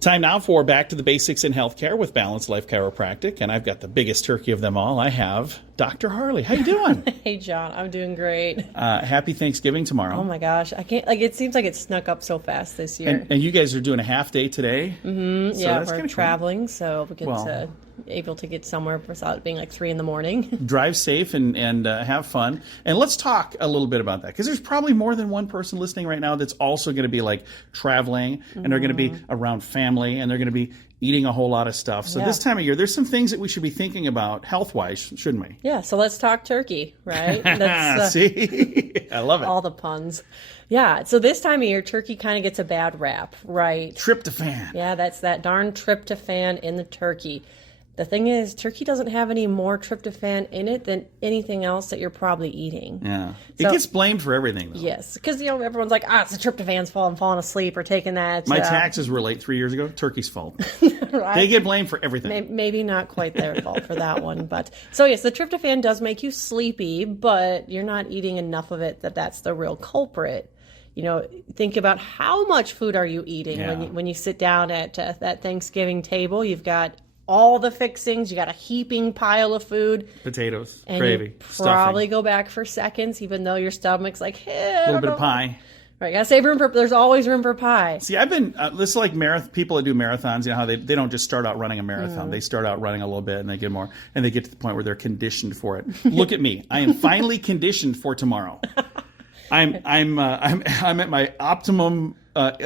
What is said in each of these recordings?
Time now for Back to the Basics in Healthcare with Balanced Life Chiropractic, and I've got the biggest turkey of them all. I have Dr. Harley. How you doing? Hey, John. I'm doing great. Happy Thanksgiving tomorrow. Oh my gosh, I can't. It seems like it snuck up so fast this year. And you guys are doing a half day today. Mm-hmm. So yeah, that's we're traveling, so we get able to get somewhere without it being like 3 a.m. Drive safe and have fun. And let's talk a little bit about that, because there's probably more than one person listening right now that's also going to be like traveling, and they're going to be around family, and they're going to be eating a whole lot of stuff. So this time of year, there's some things that we should be thinking about health-wise, shouldn't we? Yeah, so let's talk turkey, right? See? I love it. All the puns. Yeah, so this time of year, turkey kind of gets a bad rap, right? Tryptophan. Yeah, that's that darn tryptophan in the turkey. The thing is, turkey doesn't have any more tryptophan in it than anything else that you're probably eating. Yeah. It gets blamed for everything, though. Yes, because, everyone's like, it's the tryptophan's fault. I'm falling asleep or taking that. My taxes were late 3 years ago. Turkey's fault. Right? They get blamed for everything. Maybe not quite their fault for that one. But so, yes, the tryptophan does make you sleepy, but you're not eating enough of it that's the real culprit. Think about how much food are you eating when you sit down at that Thanksgiving table. You've got all the fixings. You got a heaping pile of food. Potatoes, and gravy, you probably stuffing. go back for seconds, even though your stomach's like, hey, a little bit of pie. Right, gotta save room for. There's always room for pie. See, I've been this is like people that do marathons. You know how they don't just start out running a marathon. They start out running a little bit, and they get more, and they get to the point where they're conditioned for it. Look at me. I am finally conditioned for tomorrow. I'm at my optimum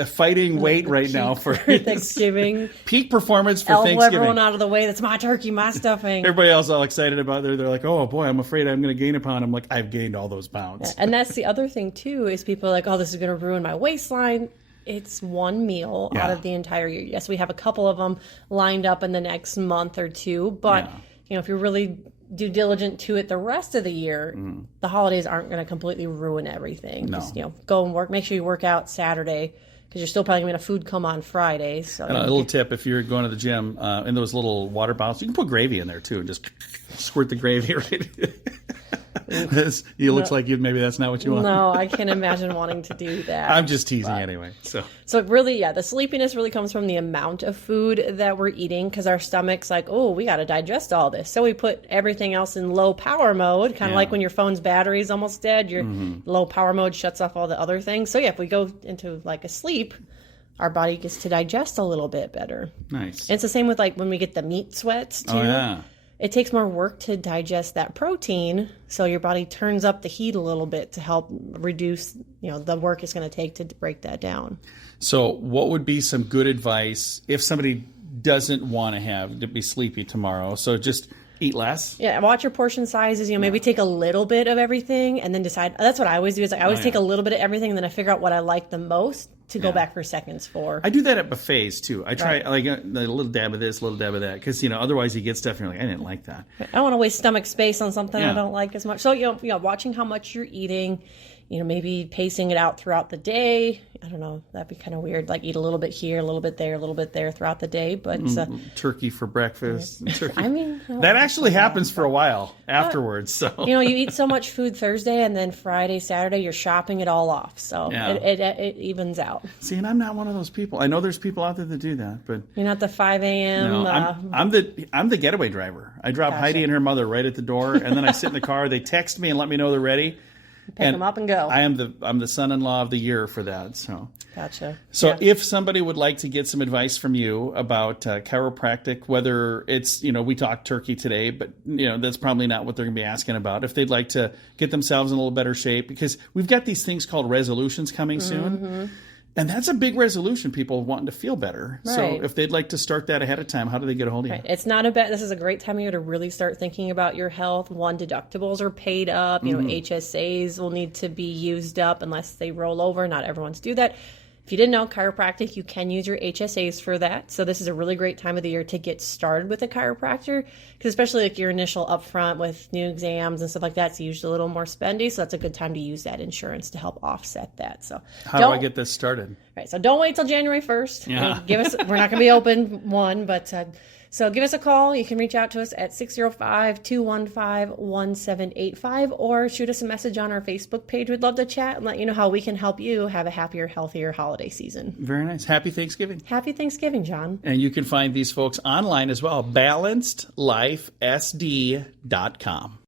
fighting weight right now for Thanksgiving. Peak performance for Thanksgiving. Thanksgiving. Out of the way. That's my turkey, my stuffing. Everybody else all excited about it. They're like, oh boy, I'm afraid I'm going to gain a pound. I'm like, I've gained all those pounds. Yeah, and that's the other thing too, is people are like, oh, this is going to ruin my waistline. It's one meal out of the entire year. Yes, we have a couple of them lined up in the next month or two, but if you're really due diligent to it the rest of the year, the holidays aren't going to completely ruin everything. No. Just go and work. Make sure you work out Saturday, because you're still probably going to have food come on Friday. So and a little tip: if you're going to the gym, in those little water bottles, you can put gravy in there too, and just squirt the gravy right. It looks like maybe that's not what you want. No, I can't imagine wanting to do that. I'm just teasing anyway. So really, the sleepiness really comes from the amount of food that we're eating, because our stomach's like, oh, we got to digest all this. So we put everything else in low power mode, kind of like when your phone's battery is almost dead, your low power mode shuts off all the other things. So if we go into like a sleep, our body gets to digest a little bit better. Nice. And it's the same with like when we get the meat sweats too. Oh, yeah. It takes more work to digest that protein, so your body turns up the heat a little bit to help reduce, the work it's going to take to break that down. So what would be some good advice if somebody doesn't want to be sleepy tomorrow? So just eat less? Yeah, watch your portion sizes. Maybe take a little bit of everything and then decide. That's what I always do. Is I always take a little bit of everything, and then I figure out what I like the most to go back for seconds for. I do that at buffets too. I try like a little dab of this, a little dab of that, because otherwise you get stuff and you're like, I didn't like that. I don't want to waste stomach space on something I don't like as much. So watching how much you're eating. Maybe pacing it out throughout the day. I don't know. That'd be kind of weird. Like eat a little bit here, a little bit there, a little bit there throughout the day. But turkey for breakfast. Turkey. I mean, that actually happens for a while afterwards. So you eat so much food Thursday, and then Friday, Saturday, you're shopping it all off. So it evens out. See, and I'm not one of those people. I know there's people out there that do that, but you're not the 5 a.m. No, I'm the getaway driver. I drop Heidi and her mother right at the door, and then I sit in the car. They text me and let me know they're ready. Pick them up and go. I'm the son-in-law of the year for that. So gotcha. So if somebody would like to get some advice from you about chiropractic, whether it's we talked turkey today, but that's probably not what they're going to be asking about. If they'd like to get themselves in a little better shape, because we've got these things called resolutions coming soon. And that's a big resolution, people wanting to feel better. Right. So if they'd like to start that ahead of time, how do they get a hold of you? Right. It's not this is a great time of year to really start thinking about your health. Deductibles are paid up. HSAs will need to be used up unless they roll over. Not everyone's do that. If you didn't know, chiropractic, you can use your HSAs for that. So this is a really great time of the year to get started with a chiropractor, because especially like your initial upfront with new exams and stuff like that, it's usually a little more spendy. So that's a good time to use that insurance to help offset that. So how do I get this started? Right. So don't wait till January 1st. Yeah. We're not going to be open but so give us a call. You can reach out to us at 605-215-1785 or shoot us a message on our Facebook page. We'd love to chat and let you know how we can help you have a happier, healthier holiday season. Very nice. Happy Thanksgiving. Happy Thanksgiving, John. And you can find these folks online as well, balancedlifesd.com.